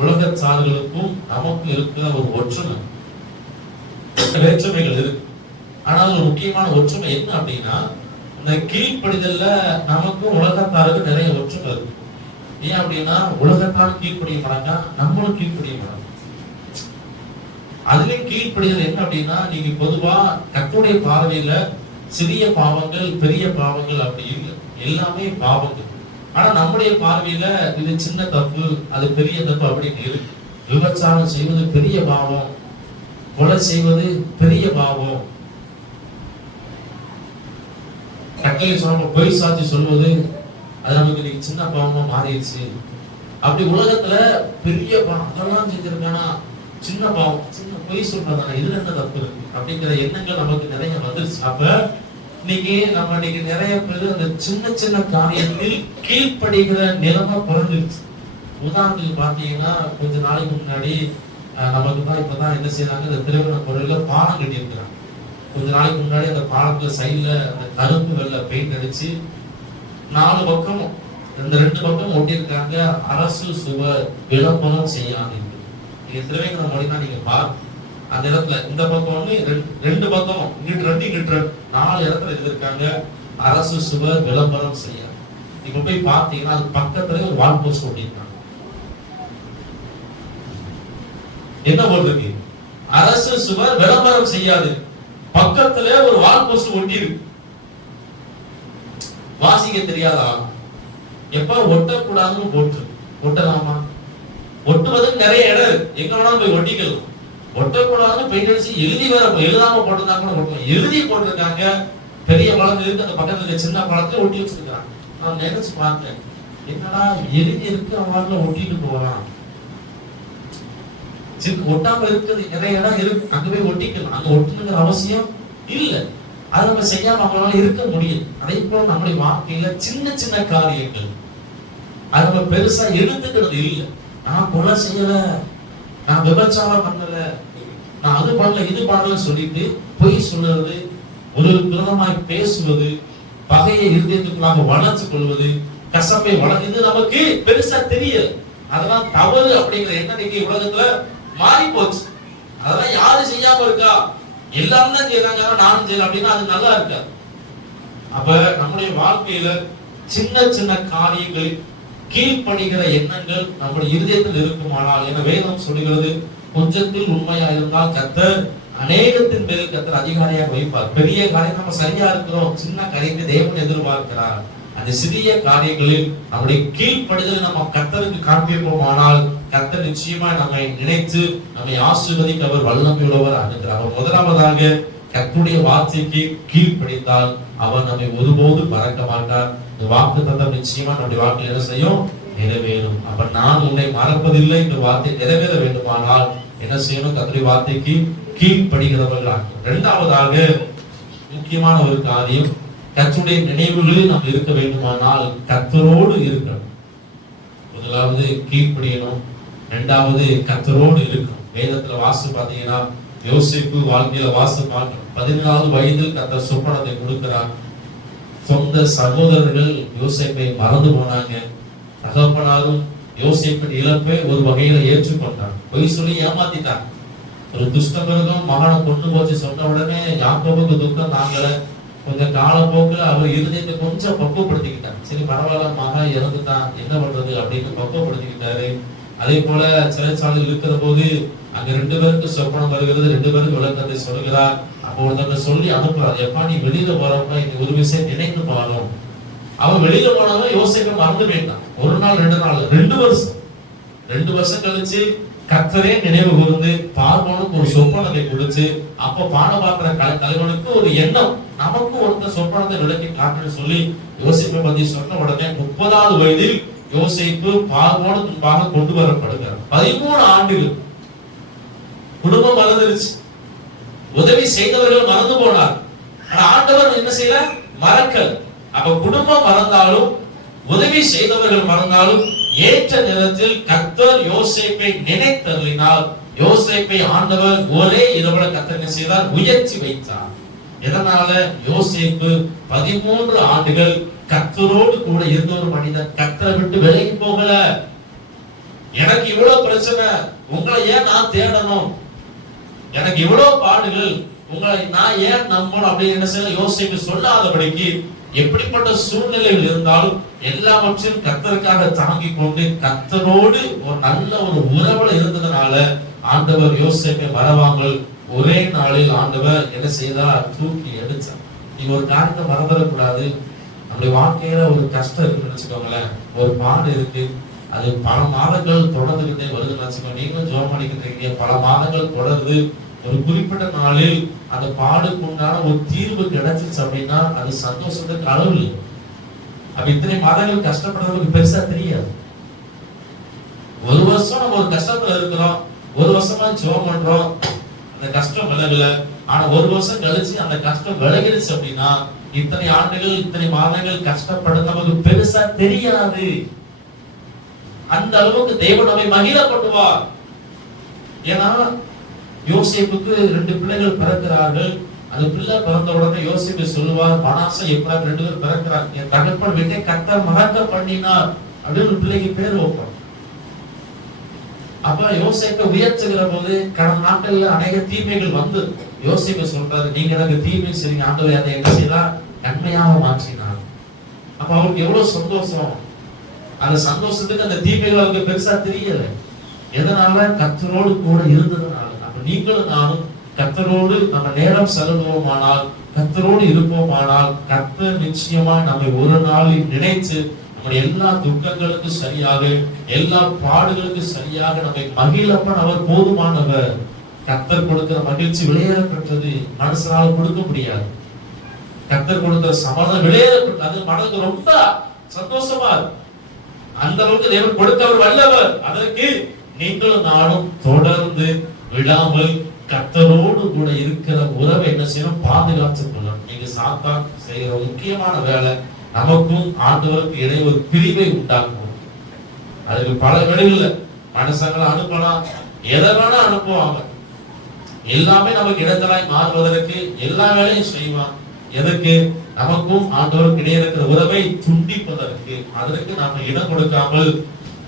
உலக சார்களுக்கும் நமக்கு இருக்கிற ஒரு ஒற்றுமை, வேற்றுமைகள் இருக்கு. ஆனால் ஒரு முக்கியமான ஒற்றுமை என்ன அப்படின்னா, இந்த கீழ்ப்படிதல்ல நமக்கும் உலகத்தாருக்கும் நிறைய ஒற்றுமை இருக்கு. ஏன் அப்படின்னா, உலகத்தாரும் கீழ்ப்படிய மாட்டாங்க, நம்மளும் கீழ்ப்படிய மாட்டாங்க. அதுலயும் கீழ்ப்படிதல் என்ன அப்படின்னா, நீங்க பொதுவா கர்த்தருடைய பார்வையில சிறிய பாவங்கள் பெரிய பாவங்கள் அப்படி இல்லை, எல்லாமே பாவங்கள். ஆனா நம்முடைய பார்வையில இது சின்ன தப்பு, அது பெரிய தப்பு அப்படின்னு இருக்கு. விபச்சாரம் செய்வது பெரிய பாவம், கொலை செய்வது பெரிய பாவம், கட்டளை சொன்ன பொய் சாட்சி சொல்வது அது நமக்கு இன்னைக்கு சின்ன பாவமா மாறிடுச்சு. அப்படி உலகத்துல பெரிய பாவம் அதெல்லாம் செஞ்சிருக்கானா, சின்ன பாவம், சின்ன பொய் சொல்றதான, இதுல என்ன தப்பு இருக்கு அப்படிங்கிற எண்ணங்கள் நமக்கு நிறைய வந்துருச்சு. அப்ப இன்னைக்கு நம்ம நிறைய பேர் அந்த சின்ன சின்ன காரியத்தில் கீழ்ப்படுகிற நிலைமை குறைஞ்சிருச்சு. உதாரணத்துக்கு பாத்தீங்கன்னா, கொஞ்ச நாளைக்கு முன்னாடி நமக்கு தான் இப்பதான் என்ன செய்யறாங்க, இந்த திருமண பொருள்ல பாலம் கட்டி இருக்கிறாங்க. கொஞ்ச நாளைக்கு முன்னாடி அந்த பாலத்துல சைட்ல அந்த கருப்பு வெள்ளை பெயிண்ட் அடிச்சு 4 பக்கமும் இந்த 2 பக்கம் ஒட்டியிருக்காங்க, அரசு சுவர் விளம்பரம் செய்யாதீங்க. நீங்க திருவேங்கட மொழினா நீங்க பாருங்க, அந்த இடத்துல இந்த பக்கம் வந்து 2 பக்கம் இங்கிட்டு 2 இங்கிட்டு 4 இடத்துல எழுதிருக்காங்க, அரசு சுவர் விளம்பரம் செய்யாது. இப்ப போய் பாத்தீங்கன்னா அது பக்கத்துல ஒரு வால் போஸ்ட் ஒட்டியிருக்காங்க. என்ன போட்டிருக்கு, அரசு சுவர் விளம்பரம் செய்யாது. பக்கத்துல ஒரு வால் போஸ்ட் ஒட்டி இருக்கு. வாசிக்க தெரியாதா? எப்ப ஒட்டக்கூடாதுன்னு போட்டு ஒட்டலாமா? ஒட்டுவதற்கு நிறைய இடம் இருக்கு, எங்க வேணாலும் போய் ஒட்டிக்கலாம். ஒட்டக்கூடாதுன்னு பெயிண்ட் அடிச்சு எழுதாம போட்டிருந்தாங்க, ஒட்டலாம். எழுதி போட்டிருக்காங்க, பெரிய பழம் இருக்கு, அந்த பக்கத்துல இருக்க சின்ன பழத்தை ஒட்டி வச்சிருக்காங்க. நான் நினைச்சு பார்த்தேன், என்னடா எழுதி இருக்கு, அவன் ஒட்டிட்டு போறான். ஒட்டாம இருக்குது நிறைய இடம் இருக்கு, அங்க போய் ஒட்டிக்கலாம். அங்க ஒட்டணுங்கிற அவசியம் இல்ல. அதை நம்ம செய்யாம அவங்களால இருக்க முடியும். அதே போல நம்முடைய வாழ்க்கையில சின்ன சின்ன காரியங்கள் அதை நம்ம பெருசா எடுத்துக்கிறது இல்லை. நான் கொலை செய்யல, நான் விபச்சாரம் பண்ணல, நான் அது பண்ணல இது பண்ணல சொல்லிட்டு பொய் சொல்றது, ஒரு விரோதமாய் பேசுவது, பகையை இருதயத்துக்குள்ளாக வளர்த்துக் கொள்வது, கசப்பை இது நமக்கு பெருசா தெரியல. அதெல்லாம் தவறு அப்படிங்கிற எண்ணம் இன்னைக்கு உலகத்துல மாறி போச்சு. அதெல்லாம் யாரு செய்யாம இருக்கா, எல்லாரும் தான் செய்யறாங்க, நானும் செய்யலாம் அப்படின்னா அது நல்லா இருக்காது. அப்ப நம்முடைய வாழ்க்கையில சின்ன சின்ன காரியங்களில் கீழ்ப்படுகிற எண்ணங்கள் நம்முடைய இருதயத்தில் இருக்குமானால், என வேதம் சொல்லுகிறது, கொஞ்சத்தில் உண்மையா இருந்தால் கர்த்தர் அநேகத்தின் பேரில் கர்த்தர் அதிகாரியாக வைப்பார். பெரிய காரியம் நம்ம சரியா இருக்கிறோம், சின்ன காரியத்தை தேவன் எதிர்பார்க்கிறார். அந்த சிறிய காரியங்களில் நம்முடைய கீழ்ப்படுதல் நம்ம கர்த்தருக்கு காண்பிப்போமானால் கர்த்தர் நிச்சயமா நம்மை நினைத்து நம்மை ஆசீர்வதிக்க அவர் வல்லமையுள்ளவர் இருக்கிறார். முதலாவதாக கர்த்தருடைய வார்த்தைக்கு கீழ்ப்படிந்தால் அவர் நம்மை ஒருபோது மறக்க மாட்டார். இந்த வாக்கு தத்தம் நிச்சயமா நம்முடைய வாழ்க்கையில் என்ன செய்யும், நிறைவேறும். அப்ப நான் உன்னை மறப்பதில்லை இந்த வார்த்தை நிறைவேற வேண்டுமானால் என்ன செய்யணும், கர்த்தருடைய வார்த்தைக்கு கீழ்ப்படுகிறவர்களாக. இரண்டாவதாக முக்கியமான ஒரு காரியம், கர்த்தருடைய நினைவுகளில் நாம் இருக்க வேண்டுமானால் கர்த்தரோடு இருக்கணும். முதலாவது கீழ்ப்படியணும், இரண்டாவது கர்த்தரோடு இருக்கணும். வேதத்துல வாசி பாத்தீங்கன்னா யோசேப்பு வாழ்க்கையில வாசி பார்க்கணும். 14 வயதில் கர்த்தர் சொப்பனத்தை கொடுக்கிறார். சொந்த சகோதரர்கள் யோசேப்பை மறந்து போனாங்க. தகப்பனாரும் யோசேப்பின் இழப்பை ஒரு வகையில ஏற்றுக்கொண்டார். பொய் சொல்லி ஏமாத்திட்டாங்க. ஒரு துஷ்ட மிருகம் மகனை கொண்டு போச்சு சொன்ன உடனே யாக்கோபுக்கு துக்கம் தாங்கல. கொஞ்சம் காலப்போக்கில் அவர் இருதயத்தை கொஞ்சம் பக்குவப்படுத்திக்கிட்டார். சரி பரவாயில்ல, மகன் இறந்துட்டான், என்ன பண்றது அப்படின்னு பக்குவப்படுத்திக்கிட்டாரு. அதே போல சிறைச்சாலையில் இருக்கிற போது அங்க 2 பேருக்கு சொப்பனம் வருகிறது, 2 பேருக்கு விளக்கத்தை சொல்கிறார். அப்போ ஒருத்தர் சொல்லி அனுப்புறாரு, எப்பா நீ வெளியில போறப்ப இந்த ஒரு விஷயம் நினைத்து பாரும். அவன் வெளியில போனவன் யோசிக்க மறந்து போயிட்டான். ஒரு நாள் 2 நாள் 2 வருஷம் கழிச்சு கர்த்தரே நினைவு கூர்ந்து பார்வோனுக்கு ஒரு சொப்பனத்தை கொடுத்து, அப்ப பானபாத்திர தலைவனுக்கு ஒரு எண்ணம், நமக்கு ஒருத்தர் சொப்பனத்தை விளக்கி காட்டுன்னு சொல்லி யோசிப்பை பத்தி சொன்ன உடனே 30வது வயதில் யோசிப்பு பார்வோனுக்கு முன்பாக கொண்டு வரப்படுகிறார். 13 ஆண்டுகள் குடும்பம் மறந்துருச்சு, உதவி செய்தவர்கள் மறந்து போனார். ஆனா ஆண்டவர் என்ன செய்யல, மறக்கல். அப்ப குடும்பம் மறந்தாலும் உதவி செய்தவர்கள் மறந்தாலும் ஏற்ற நேரத்தில் கர்த்தர் யோசேப்பை நினைத்தருளினார். யோசேப்பை ஆண்டவர் ஒரே இரவுல கர்த்தர் என்ன செய்தார், உயர்த்தி வைத்தார். இதனால யோசேப்பு 13 ஆண்டுகள் கர்த்தரோடு கூட இருந்த ஒரு மனிதன். கர்த்தரை விட்டு விலகி போகல. எனக்கு இவ்வளவு பிரச்சனை, உங்களை ஏன் நான் தேடணும், எனக்கு இவ்வளவு பாடுகள், உங்களை நான் ஏன் நம்பணும் அப்படின்னு என்ன செய்ய யோசேப்பு சொல்லாதபடிக்கு எப்படிப்பட்ட சூழ்நிலைகள் இருந்தாலும் எல்லாவற்றையும் கர்த்தருக்காக தாங்கிக் கொண்டு கர்த்தரோடு ஒரு நல்ல ஒரு உறவுல இருந்ததுனால ஆண்டவர் யோசேப்பை மறவாமல் ஒரே நாளில் ஆண்டவர் என்ன செய்தார், தூக்கி எடுத்தார். நீங்க ஒரு காரியத்தை மறந்துடக்கூடாது. நம்முடைய வாழ்க்கையில ஒரு கஷ்டம் இருக்குன்னு வச்சுக்கோங்களேன், ஒரு பாடு இருக்கு, அது பல மாதங்கள் தொடர்ந்துகிட்டே வருதுன்னு வச்சுக்கோங்க. நீங்களும் ஜெபம் பண்ணிக்கிட்டு இருக்கீங்க, பல மாதங்கள் தொடருது. ஒரு குறிப்பிட்ட நாளில் அந்த பாடுக்கு உண்டான ஒரு தீர்வு கிடைச்சிச்சு அப்படின்னா அது சந்தோஷத்துக்கு அளவு இல்லை. அப்ப இத்தனை மாதங்கள் கஷ்டப்படுறதுக்கு பெருசா தெரியாது. ஒரு வருஷம் நம்ம ஒரு கஷ்டத்துல இருக்கிறோம், ஒரு வருஷமா ஜெபம் பண்றோம், அந்த கஷ்டம் விலகல. ஆனா ஒரு வருஷம் கழிச்சு அந்த கஷ்டம் விலகிடுச்சு அப்படின்னா இத்தனை ஆண்டுகள் இத்தனை மாதங்கள் கஷ்டப்பட நமக்கு பெருசா தெரியாது. அந்த அளவுக்கு தேவன் நம்மை மகிழப்படுவார். ஏன்னா யோசேப்புக்கு 2 பிள்ளைகள் பிறக்கிறார்கள். அந்த பிள்ளை பிறந்த உடனே யோசேப்பு சொல்லுவார், மனாசே எப்ராயிம் 2 பேர் பிறக்கிறாங்க, என் தகப்பன் வீட்டை கர்த்தர் மறக்க பண்ணினார் அப்படின்னு ஒரு பிள்ளைக்கு பேர் வைப்பார். அப்ப யோசேப்பை உயர்த்துகிற போது கடந்த நாட்கள்ல அநேக தீமைகள் வந்து யோசேப்பு சொல்றாரு, நீங்க எனக்கு தீமை செய்யுங்க, ஆண்டவரே அதை என்ன செய்யலாம், நன்மையாக மாற்றினார். அப்ப அவருக்கு எவ்வளவு சந்தோஷம். அந்த சந்தோஷத்துக்கு அந்த தீமைகள் அவருக்கு பெருசா தெரியல. எதனால, கர்த்தரோடு கூட இருந்ததுனால. நீங்களும் நானும் கர்த்தரோடு நம்ம நேரம் செலவுவோமானால், கர்த்தரோடு இருப்போமானால், கர்த்தர் நிச்சயமா நம்மை ஒரு நாளில் நினைத்து நம்முடைய எல்லா துக்கங்களுக்கும் சரியாக, எல்லா பாடுகளுக்கு சரியாக நம்மை மகிழப்ப அவர் போதுமானவர். கர்த்தர் கொடுக்கிற மகிழ்ச்சி விளையாடப்பட்டது, மனசனால கொடுக்க முடியாது. கர்த்தர் கொடுக்கிற சமாதானம் விளையாடப்பட்டது, அது மனதுக்கு ரொம்ப சந்தோஷமா இருக்கு. அந்த அளவுக்கு தேவன் கொடுக்க அவர் வல்லவர். அதற்கு நீங்களும் நானும் தொடர்ந்து விடாமல் கர்த்தரோடு கூட இருக்கிற உறவை என்ன செய்யணும், பாதுகாத்துக் கொள்ளணும். நீங்க சாத்தான் செய்கிற முக்கியமான வேலை நமக்கும் ஆண்டவருக்கு இடையே ஒரு பிரிவை உண்டாக்கும். அதுக்கு பல வழிகள்ல மனுஷங்களை அனுப்பலாம், எதை வேணா அனுப்புவாங்க. எல்லாமே நமக்கு இடத்தலாய் மாறுவதற்கு எல்லா வேலையும் செய்வான். எதற்கு, நமக்கும் ஆண்டவருக்கு இடையே இருக்கிற உறவை துண்டிப்பதற்கு. அதற்கு நாம இடம் கொடுக்காமல்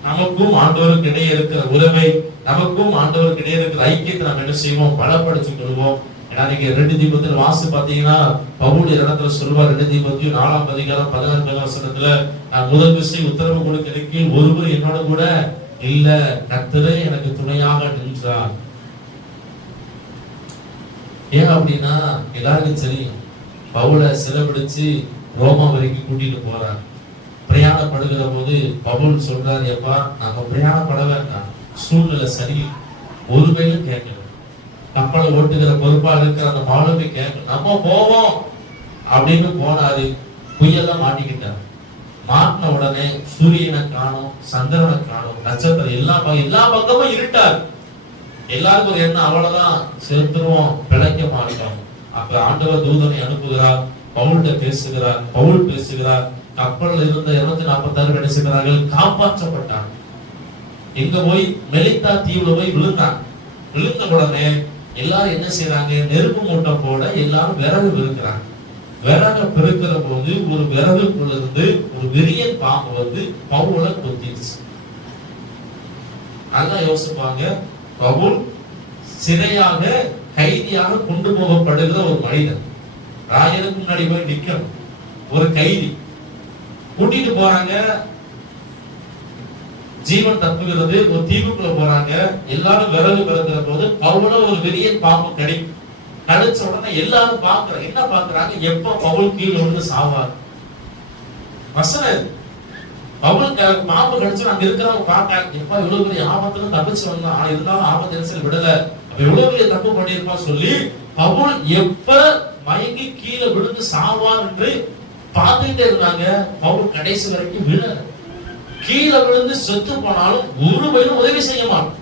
நமக்கும் ஆண்டவருக்கு இடையே இருக்கிற உறவை, நமக்கும் ஆண்டவருக்கு இடையே இருக்கிற ஐக்கியத்தை நம்ம என்ன செய்வோம், பலப்படுத்திக் கொள்வோம். ஏன்னா நீங்க 2 தீமோத்தேயு வாசி பாத்தீங்கன்னா பவுல் இடத்துல சொல்வார், 2 தீமோத்தேயு 4ஆம் அதிகாரம் 16ஆம் வசனத்துல, நான் முதல் விஷயம் உத்தரவு கொடுக்கிறேன், ஒருவர் என்னோட கூட இல்ல, கர்த்தரே எனக்கு துணையாக நின்றார். ஏன் அப்படின்னா எல்லாருக்கும் தெரியும், பவுலை சிறைபிடிச்சு ரோமா வரைக்கும் கூட்டிட்டு போறார். பிரயாணப்படுகிற போது பவுல் சொல்றாரு, எப்பா நாம பிரயாணப்பட வேண்டாம், சூழ்நிலை சரி, ஒருவேளும் கேட்கல. கப்பலை ஓட்டுகிற பொறுப்பா இருக்கிற அந்த மாலுமே கேட்கல, நம்ம போவோம் அப்படின்னு போனாரு. புயல்லாம் மாட்டிக்கிட்டார். மாட்டின உடனே சூரியனை காணும், சந்திரனை காணும், நட்சத்திரம் எல்லா பக்கமும் இருட்டார். எல்லாருக்கும் ஒரு எண்ணம், அவ்வளவுதான் சேர்த்துருவோம், பிழைக்க மாட்டோம். அப்ப ஆண்டவர் தூதனை அனுப்புகிறார், பவுல்கிட்ட பேசுகிறார். பவுல் பேசுகிறார். கப்பல்ல இருந்த 246 என்ன செய்கிறார்கள், காப்பாற்றப்பட்டாங்க. எங்க போய் மெலித்தா தீவுல போய் விழுந்தாங்க. விழுந்த உடனே எல்லாரும் என்ன செய்யறாங்க, நெருப்பு மூட்டை போட எல்லாரும் விறகு பெருக்கிறாங்க. விறகு பெருக்கிற போது ஒரு விறகுக்குள்ள இருந்து ஒரு விரியன் பாம்பு வந்து பவுல கொத்திடுச்சு. நல்லா யோசிப்பாங்க, பவுல் சிறையாக கைதியாக கொண்டு போகப்படுகிற ஒரு மனிதன், ராஜனுக்கு முன்னாடி போய் நிக்கணும், ஒரு கைதி கூட்டிட்டு போறாங்க, ஜீவன் தப்புகிறது, ஒரு தீவுக்குள்ள போறாங்க. எல்லாரும் விறகு பிறக்கிற போது பவுல ஒரு விரியன் பாம்பு கடிச்ச உடனே எல்லாரும் பாக்குறாங்க. என்ன பாக்குறாங்க? எப்ப பவுல் கீழே விழுந்து சாவார். வசனம் பவுல் பாம்பு கடிச்சு அங்க இருக்கிறவங்க பாக்காங்க, எப்ப இவ்வளவு பெரிய ஆபத்துல தப்பிச்சு வந்தான், ஆனா இருந்தாலும் ஆபத்து நினைச்சு விடல, அப்ப எவ்வளவு பெரிய தப்பு பண்ணியிருப்பா சொல்லி பவுல் எப்ப மயங்கி கீழே விழுந்து சாவார் என்று பார்த்துட்டே இருந்தாங்க. பவுல் கடைசி வரைக்கும் விழல. கீழே விழுந்து செத்து போனாலும் ஒரு வயலும் உதவி செய்ய மாட்டோம்.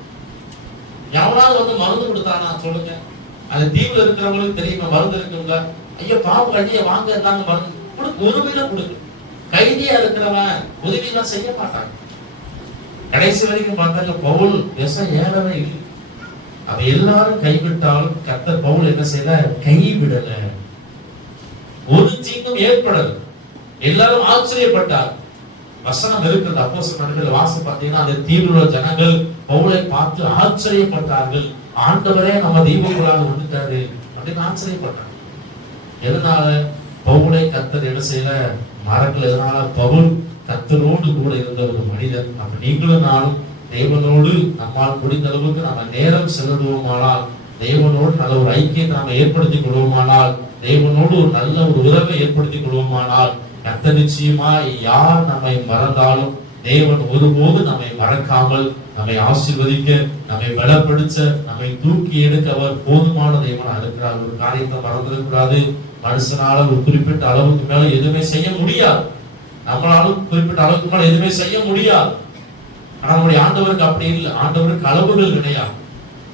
எவனாவது வந்து மருந்து கொடுத்தானா சொல்லுங்க? அந்த தீவுல இருக்கிறவங்களுக்கு தெரியுமா மருந்து இருக்குங்க? ஐயோ பாம்பு கட்டிய வாங்க இருந்தாங்க மருந்து கொடுக்க, ஒரு வயலும் கொடுக்க. கைதியா இருக்கிறவன் உதவி எல்லாம் செய்ய மாட்டாங்க. கடைசி வரைக்கும் பார்த்தாங்க பவுல் விஷம் ஏறவே இல்லை. அவ எல்லாரும் கைவிட்டாலும் கர்த்தர் பவுல் என்ன செய்யல? கைவிடல. ஒரு தீங்கும் ஏற்படல. எல்லாரும் ஆச்சரியப்பட்டார். வசனம் இருக்கிறது. அப்போஸ்தலர் நடவடிக்கைகள் வாசி பார்த்தீங்கன்னா அந்த தீவில் உள்ள ஜனங்கள் பவுலை பார்த்து ஆச்சரியப்பட்டார்கள். ஆண்டவரே நம்ம தீவுக்குள்ளாக வந்துட்டாரு அப்படின்னு ஆச்சரியப்பட்டாங்க. எதனால? பவுலை கர்த்தர் என்ன செய்யல? மறக்கல. எதனால? பவுல் கர்த்தரோடு கூட இருந்த ஒரு மனிதன். அப்ப நீங்களும் நானும் தேவனோடு நம்மால் முடிந்த அளவுக்கு நம்ம நேரம் செலுத்துவோமானால், தேவனோடு நல்ல ஒரு ஐக்கியத்தை நாம ஏற்படுத்திக் கொள்வோமானால், தேவனோடு ஒரு நல்ல ஒரு உறவை ஏற்படுத்திக் கொள்வோமானால், கர்த்தர் நிச்சயமாய் யார் நம்மை மறந்தாலும் தேவன் ஒருபோது நம்மை மறக்காமல் நம்மை ஆசீர்வதிக்க, நம்மை பலப்படுத்த, நம்மை தூக்கி எடுக்க அவர் போதுமான தேவனா இருக்கிறார். ஒரு காரியத்தை மறந்துடக்கூடாது. மனுஷனால ஒரு குறிப்பிட்ட அளவுக்கு மேல எதுவுமே செய்ய முடியாது. நம்மளாலும் குறிப்பிட்ட அளவுக்கு மேல எதுவுமே செய்ய முடியாது. ஆனா நம்முடைய ஆண்டவருக்கு அப்படி இல்லை. ஆண்டவருக்கு அளவுகள் கிடையாது.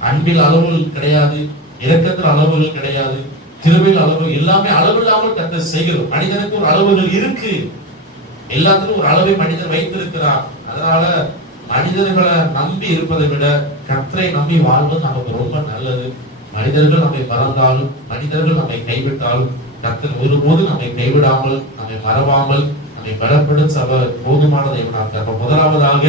அன்பில் அளவுகள் கிடையாது, இரக்கத்தில் அளவுகள் கிடையாது, கிருபையில் அளவு, எல்லாமே அளவு இல்லாமல் கர்த்தர் செய்கிறோம். மனிதனுக்கு ஒரு அளவுகள் இருக்கு. எல்லாத்துக்கும் ஒரு அளவை மனிதன் வைத்திருக்கிறார். அதனால மனிதர்களை நம்பி இருப்பதை விட கர்த்தரை நம்பி வாழ்வது நமக்கு ரொம்ப நல்லது. மனிதர்கள் நம்மை மறந்தாலும், மனிதர்கள் நம்மை கைவிட்டாலும், கர்த்தர் ஒருபோது நம்மை கைவிடாமல், நம்மை மறவாமல், நம்மை பலப்படுத்த அவர் போதுமான தேவனாக. அப்ப முதலாவதாக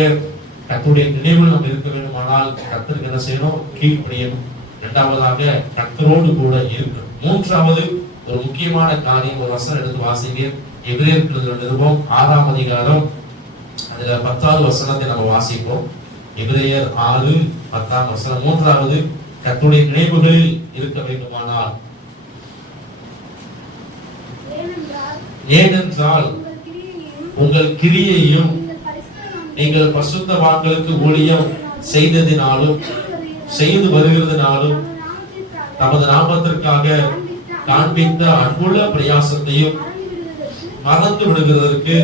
கர்த்தருடைய நினைவில் நம்ம இருக்க வேண்டுமானால் கர்த்தருக்கு என்ன செய்யணும்? கீழ்ப்படியணும். இரண்டாவதாக கர்த்தரோடு கூட இருக்கணும். மூன்றாவது ஒரு முக்கியமான காரியம், ஒரு வசனம் எடுத்து வாசிங்க. எபிரேயர் நிருபம் 6ஆம் அதிகாரம் அதுல 10வது வசனத்தை நம்ம வாசிப்போம். எபிரேயர் 6:10 வசனம். மூன்றாவது கர்த்தருடைய நினைவுகளில் இருக்க வேண்டுமானால், ஏனென்றால் உங்கள் கிரியையும் நீங்கள் பரிசுத்தவான்களுக்கு ஊழியம் செய்து வருகிறதுனாலும் தமது நாமத்திற்காக காண்பித்த அன்புள்ள பிரயாசத்தையும் மறந்து விடுகிறதற்கு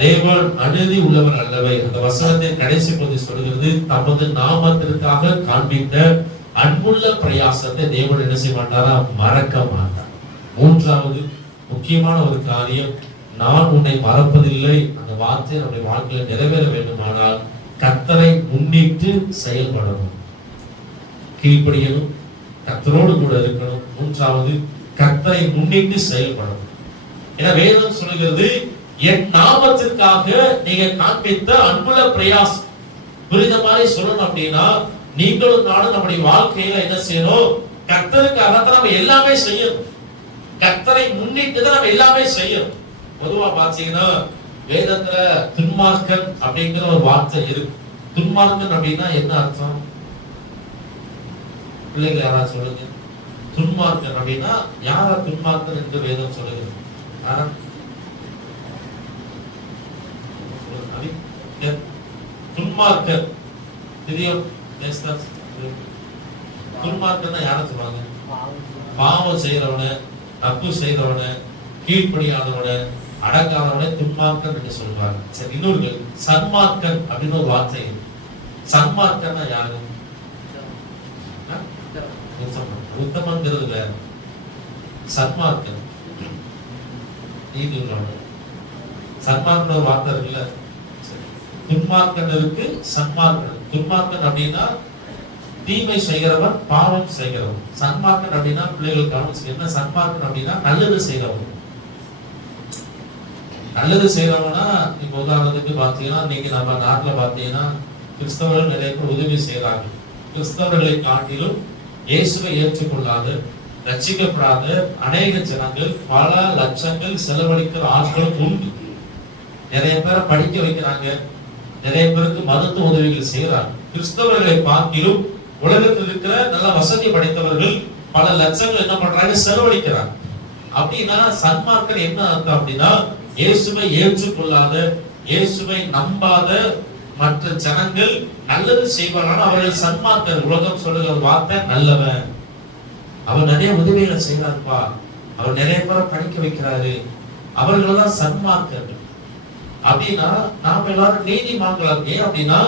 தேவன் அநீதி உள்ளவர் அல்லவே. அந்த வசனத்தின் கடைசி பகுதி சொல்கிறது, தமது நாமத்திற்காக காண்பித்த அன்புள்ள பிரயாசத்தை தேவன் என்ன செய்ய மாட்டாரா? மறக்க மாட்டார். மூன்றாவது முக்கியமான ஒரு காரியம், நான் உன்னை மறப்பதில்லை. அந்த வார்த்தை நம்முடைய வாழ்க்கையில் நிறைவேற வேண்டுமானால் கர்த்தரை முன்னிட்டு செயல்படணும், கீழ்ப்படியணும், கர்த்தரோடு கூட இருக்கணும். மூன்றாவது கர்த்தரை முன்னிட்டு செயல்படணும். ஏன்னா வேதம் சொல்லுகிறது, என் நாமத்திற்காக நீங்க காண்பித்த அன்புள்ள பிரயாசம். புரித மாதிரி சொல்லணும் அப்படின்னா, நீங்களும் நானும் நம்முடைய வாழ்க்கையில என்ன செய்யணும்? கர்த்தருக்காக தான் நம்ம எல்லாமே செய்யணும். கர்த்தரை முன்னிட்டு தான் நம்ம எல்லாமே செய்யணும். பொதுவா பாத்தீங்கன்னா வேதத்துல துன்மார்க்கன் அப்படிங்கிற ஒரு வார்த்தை இருக்கு. துன்மார்க்கன் அப்படின்னா என்ன அர்த்தம்? பிள்ளைகள் யாராவது சொல்லுங்க. துன்மார்க்கன் அப்படின்னா யாரா துன்மார்க்கன் என்று வேதம் சொல்லுகிறது? துன்மார்க்கன் தெரியும். துன்மார்க்கன் யார சொல்லுவாங்க? பாவம் செய்யறவன, தப்பு செய்யறவன, கீழ்ப்படியாதவன, அடக்காதவனை துன்மார்க்கன் என்று சொல்றாங்க. சரி, இன்னொரு சன்மார்க்கன் அப்படின்னு ஒரு வார்த்தை. சன்மார்க்கன்னா யாரு? உத்தமங்கிறது வேற. சன்மார்க்கன் நீதி உள்ளவன். சன்மார்க்கன் ஒரு வார்த்தை இருக்குல்ல. துன்மார்க்கன் இருக்கு, சன்மார்க்கன். துன்மார்க்கன் அப்படின்னா தீமை செய்கிறவன், பாவம் செய்கிறவன். சன்மார்க்கன் அப்படின்னா பிள்ளைகள் கவனிச்சு என்ன? சன்மார்க்கன் அப்படின்னா நல்லது செய்கிறவன். நல்லது செய்யறவனா, இப்ப உதாரணத்துக்கு பாத்தீங்கன்னா நீங்க நம்ம நாட்டுல பாத்தீங்கன்னா கிறிஸ்தவர்கள் நிறைய பேர் உதவி செய்யறாங்க. கிறிஸ்தவர்களை காட்டிலும் இயேசுவை ஏற்றுக்கொள்ளாத, ரட்சிக்கப்படாத அநேக ஜனங்கள், பல லட்சங்கள் செலவழிக்கிற ஆட்களும் உண்டு. நிறைய பேரை படிக்க வைக்கிறாங்க, நிறைய பேருக்கு மருத்துவ உதவிகள் செய்யறாங்க. கிறிஸ்தவர்களை பார்க்கிலும் உலகத்தில் இருக்கிற நல்ல வசதி படைத்தவர்கள் பல லட்சங்கள் என்ன பண்றாங்க, செலவழிக்கிறாங்க. அப்படின்னா சன்மார்க்கர் என்ன அர்த்தம் அப்படின்னா, இயேசுவை ஏற்றுக்கொள்ளாத, இயேசுவை நம்பாத மற்ற ஜனங்கள் நல்லது செய்வார்கள், அவர்கள் சன்மார்க்கர். உலகம் சொல்லுகிற வார்த்தை நல்லவன், அவர் நிறைய உதவிகளை செய்யறாருப்பா, அவர் நிறைய பேரை படிக்க வைக்கிறாரு, அவர்கள் தான் சன்மார்க்கர்கள். அப்படின்னா நாம எல்லாரும் நீதிமான்கள். ஏன் அப்படின்னா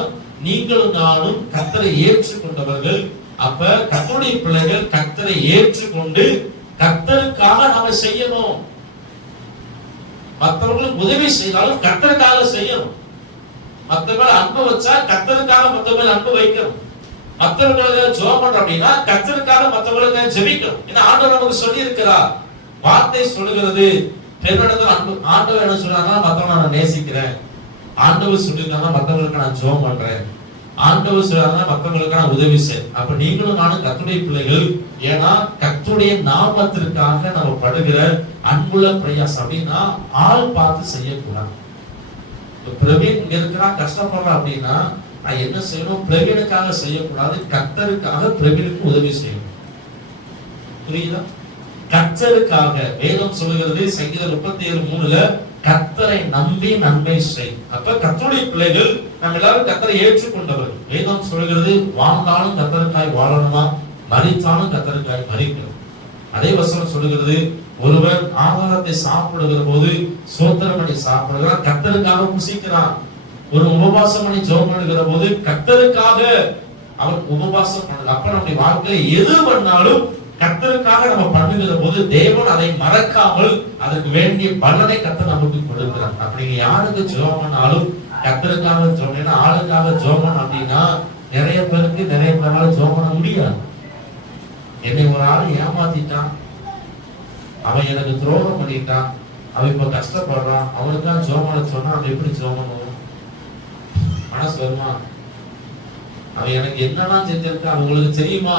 நீங்களும் நானும் கர்த்தரை ஏற்றுக்கொண்டவர்கள். அப்ப கர்த்தருடைய பிள்ளைகள் கர்த்தரை ஏற்றுக்கொண்டு கர்த்தருக்காக நாம செய்யணும். மற்றவர்களுக்கு உதவி செய்தாலும் கர்த்தருக்காக செய்யணும். மற்றவர்கள் அன்பு வச்சா கர்த்தருக்காக மற்றவர்கள் அன்பு வைக்கணும். மற்றவர்களுக்கு ஜெபம் பண்றோம் அப்படின்னா கர்த்தருக்காக மற்றவர்களுக்கு ஜெபிக்கணும். ஏன்னா ஆண்டவர் நமக்கு சொல்லி இருக்கிறார், வார்த்தை சொல்லுகிறது, பெண்ணிடத்தில் அன்பு. ஆண்டவர் என்ன சொல்றாங்கன்னா, மற்றவங்களை நான் நேசிக்கிறேன். ஆண்டவர் சொல்லிருக்காங்க, மற்றவங்களுக்கு நான் ஜெபம் பண்றேன். ஆண்டவர் சொல்றாங்க, மற்றவங்களுக்கு நான் உதவி செய்ய. அப்ப நீங்களும் நானும் கர்த்தருடைய பிள்ளைகள். ஏன்னா கர்த்தருடைய நாமத்திற்காக நம்ம படுகிற அன்புள்ள பிரயாசம். அப்படின்னா ஆள் பார்த்து செய்யக்கூடாது. பிரவீன் இருக்கிறான், கஷ்டப்படுறான் அப்படின்னா நான் என்ன செய்யணும், பிரவீனுக்காக செய்யக்கூடாது, கர்த்தருக்காக பிரவீனுக்கு உதவி செய்யணும். புரியுதா? கர்த்தருக்காக. வேதம் சொல்லுகிறது சங்கீதம் 37:3 கர்த்தரை நம்பி நன்மை செய். அப்ப கர்த்தருடைய பிள்ளைகள் நம்ம எல்லாரும் கர்த்தரை ஏற்றுக்கொண்டவர்கள். வேதம் சொல்லுகிறது வாழ்ந்தாலும் கர்த்தருக்காய் வாழணுமா, மரித்தாலும் கர்த்தருக்காய் மரிக்கணும். அதே வசனம் சொல்லுகிறது, ஒருவர் ஆகாரத்தை சாப்பிடுகிற போது சோத்திரம் பண்ணி சாப்பிடுகிறான், கர்த்தருக்காக புசிக்கிறான். ஒரு உபவாசம் பண்ணி ஜெபம் பண்ணுகிற போது கர்த்தருக்காக அவன் உபவாசம் பண்ணல. அப்ப நம்முடைய வாழ்க்கையில எது பண்ணாலும் கர்த்தருக்காக நம்ம பண்ணுகிற போது தேவன் அதை மறக்காமல் அதற்கு வேண்டிய பலனை கர்த்தர் நமக்கு கொடுக்கிறார். அப்படி யாருக்கு ஜெபம் பண்ணாலும் கர்த்தருக்காக ஜெபம், ஆளுக்காக ஜெபம் அப்படின்னா நிறைய பேருக்கு நிறைய பேரால ஜெபம் பண்ண முடியாது. என்னை ஒரு ஆள் ஏமாத்திட்டான், அவன் எனக்கு துரோகம் பண்ணிட்டான், அவன் இப்ப கஷ்டப்படுறான், அவனுக்காக ஜெபம் பண்ண சொன்னா அவன் எப்படி ஜெபம் பண்ணுவோம்? மனசு வருமா? அவன் எனக்கு என்னெல்லாம் செஞ்சிருக்கா அவங்களுக்கு தெரியுமா?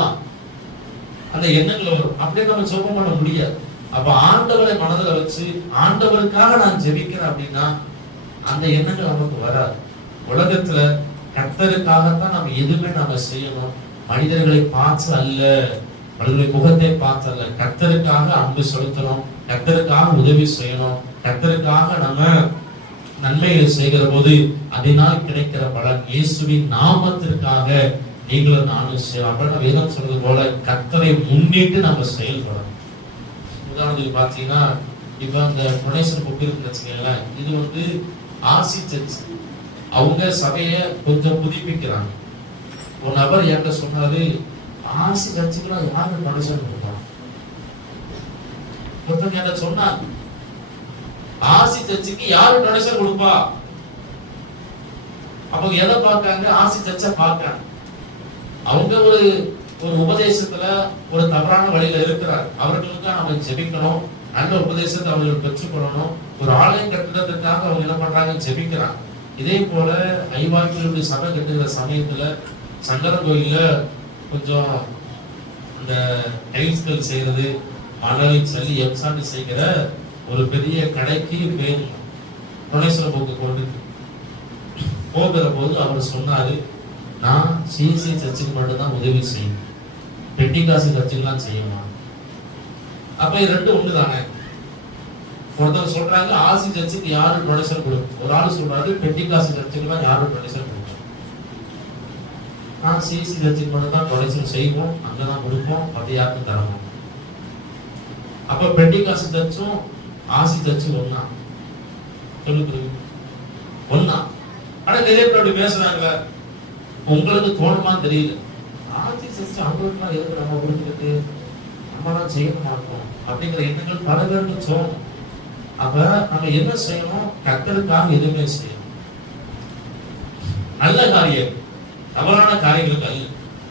அந்த எண்ணங்கள் வரும். அப்படியே நம்ம ஜெபம் பண்ண முடியாது. அப்ப ஆண்டவரை மனதில் வச்சு ஆண்டவருக்காக நான் ஜெபிக்கிறேன் அப்படின்னா அந்த எண்ணங்கள் நமக்கு வராது. உலகத்துல கர்த்தருக்காகத்தான் நம்ம எதுவுமே நம்ம செய்யணும். மனிதர்களை பார்த்து அல்ல, மனிதர்களை முகத்தை பார்த்து அல்ல, கர்த்தருக்காக அன்பு செலுத்தணும், கர்த்தருக்காக உதவி செய்யணும், கர்த்தருக்காக நம்ம நன்மைகள் செய்கிற போது அதனால் கிடைக்கிற பலன் இயேசுவின் நாமத்திற்காக நீங்களும் நானும் செய்யலாம். வேதம் சொல்றது போல கர்த்தரை முன்னிட்டு நம்ம செயல்படணும். உதாரணத்துக்கு பாத்தீங்கன்னா இப்ப அந்த புனேஸ்வர் புக் இருக்குன்னு, இது ஆசி சர்ச். அவங்க சபைய கொஞ்சம் புதுப்பிக்கிறாங்க. ஒரு நபர் என்கிட்ட சொன்னாரு, ஆசி சர்ச்சுக்கெல்லாம் யாரு டொனேஷன் கொடுப்பாங்க? ஒருத்தர் என்கிட்ட சொன்னாங்க, ஆசி சர்ச்சுக்கு யாரு டொனேஷன் கொடுப்பா? அவங்க எதை பார்க்காங்க? ஆசி சர்ச்சை பார்க்காங்க. அவங்க ஒரு உபதேசத்துல ஒரு தவறான வழியில இருக்கிறார். அவர்களுக்கு நம்ம ஜெபிக்கணும், நல்ல உபதேசத்தை அவர்கள் பெற்றுக்கொள்ளணும். ஒரு ஆலயம் கட்டுறதுக்காக அவங்க என்ன பண்றாங்க? ஜெபிக்கிறாங்க. இதே போல ஐவாய்க்குடைய சபை கட்டுகிற சமயத்துல சங்கரன் கோயில்ல கொஞ்சம் இந்த டைல்ஸ்கள் செய்யறது, மணல் சல்லி எம்சாண்டி செய்கிற ஒரு பெரிய கடைக்கு பேர் புனேஸ்வர போக்கு கொண்டு போகிற போது அவர் சொன்னாரு, நான் சிஎஸ்சி சர்ச்சுக்கு மட்டும்தான் உதவி செய்யும், பெட்டிகாசி சர்ச்சுக்கெல்லாம் செய்யணும். அப்ப இது ரெண்டு ஒண்ணு தானே. ஒருத்தர் சொல்றாங்க ஆசி சர்ச்சுக்கு யாரு டொனேஷன் கொடுக்கும், ஒரு ஆள் சொல்றாரு பெட்டிகாசி சர்ச்சுக்கெல்லாம் யாரும் டொனேஷன் கொடுக்கும். நான் சிஎஸ்சி சர்ச்சுக்கு மட்டும் தான் டொனேஷன் செய்வோம், அங்கதான் கொடுப்போம், அப்படி யாருக்கும் தரணும். அப்ப பெட்டிகாசி சர்ச்சும் ஆசி சர்ச்சும் ஒன்னா சொல்லு ஒன்னா. ஆனா நிறைய பேர் அப்படி பேசுறாங்க. உங்களுக்கு தோணுமான்னு தெரியல, ஆட்சி செஞ்சு அவங்களுக்கு எதுக்கு நம்ம கொடுத்துக்கிட்டு நம்ம தான் செய்ய மாட்டோம் அப்படிங்கிற எண்ணங்கள் பல பேருக்கு தோணும். அப்ப நம்ம என்ன செய்யணும்? கர்த்தருக்காக எதுவுமே செய்யணும். நல்ல காரியம், தவறான காரியங்களுக்கு அல்ல.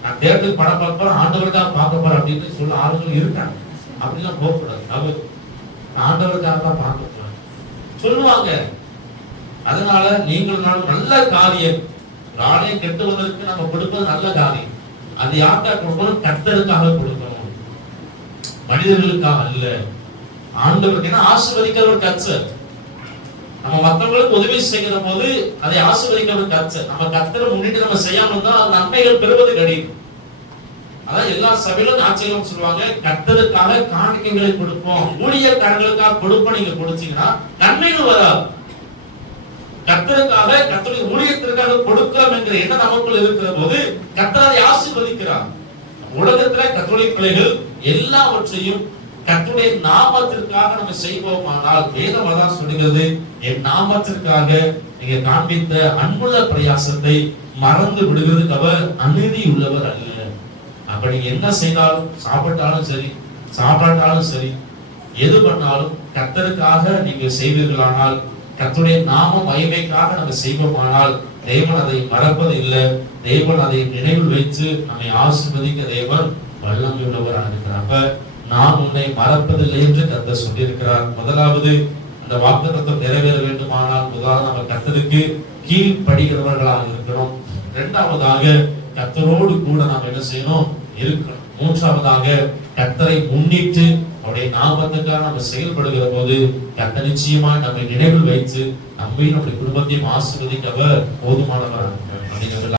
நான் தேர்தல் படம் பார்ப்பேன், ஆண்டவருக்காக பார்க்க போறேன் அப்படின்னு சொல்ல ஆளுங்களும் இருக்காங்க. அப்படிலாம் போகக்கூடாது. அவர் ஆண்டவருக்காக தான் பார்க்க போறேன் சொல்லுவாங்க. அதனால நீங்கள் நான் நல்ல காரியம், ஆலயம் கெட்டுவதற்கு நம்ம கொடுப்பது நல்ல காரியம். அது யாருக்காக கொடுக்கணும்? கர்த்தருக்காக கொடுக்கணும், மனிதர்களுக்காக அல்ல. ஆண்டவருக்கு ஆசீர்வதிக்கிற ஒரு கர்த்தர். நம்ம மற்றவங்களுக்கு உதவி செய்கிற போது அதை ஆசீர்வதிக்கிற ஒரு கர்த்தர். நம்ம கர்த்தரை முன்னிட்டு நம்ம செய்யாம தான் நன்மைகள் பெறுவது கடினம். அதான் எல்லா சபையிலும் ஆச்சரியம் சொல்லுவாங்க, கர்த்தருக்காக காணிக்கைகளை கொடுப்போம், ஊழியக்காரர்களுக்காக கொடுப்போம். நீங்க கொடுத்தீங்கன்னா நன்மைகள் வராது. கர்த்தருக்காக, கர்த்தருடைய ஊழியத்திற்காக கொடுக்கிறோம் என்கிற எண்ணம் நமக்குள் இருக்கிற போது கர்த்தர் அதை ஆசீர்வதிக்கிறார். உலகத்துல கர்த்தருடைய பிள்ளைகள் எல்லாவற்றையும் கர்த்தருடைய நாமத்திற்காக நம்ம செய்வோமானால் வேதம் அதான் சொல்லுகிறது, என் நாமத்திற்காக நீங்க காண்பித்த அன்புள்ள பிரயாசத்தை மறந்து விடுகிறதுக்கு அவர் அநீதி உள்ளவர் அல்ல. அப்ப நீங்க என்ன செய்தாலும், சாப்பிட்டாலும் சரி சாப்பிட்டாலும் சரி, எது பண்ணாலும் கர்த்தருக்காக நீங்க செய்வீர்களானால், கர்த்தருடைய நாம மகிமைக்காக நம்ம செய்வோமானால் தேவன் அதை மறப்பது இல்லை. தேவன் அதை நினைவில் வைத்து நம்மை ஆசீர்வதிக்க தேவன் வல்லமை உள்ளவராக இருக்கிறார். அப்ப நான் உன்னை மறப்பதில்லை என்று கர்த்தர் சொல்லியிருக்கிறார். முதலாவது அந்த வாக்குத்தத்தம் நிறைவேற வேண்டுமானால் முதலாவது நம்ம கர்த்தருக்கு கீழ்ப்படுகிறவர்களாக இருக்கணும். இரண்டாவதாக கர்த்தரோடு கூட நாம் என்ன செய்யணும், இருக்கணும். மூன்றாவதாக கர்த்தரை முன்னிட்டு அவருடைய நாமத்துக்காக நம்ம செயல்படுகிற போது கர்த்தர் நிச்சயமா நம்மை நினைவில் வைத்து நம்மையும் நம்முடைய குடும்பத்தையும் ஆசீர்வதிக்க அவர் போதுமானவர்.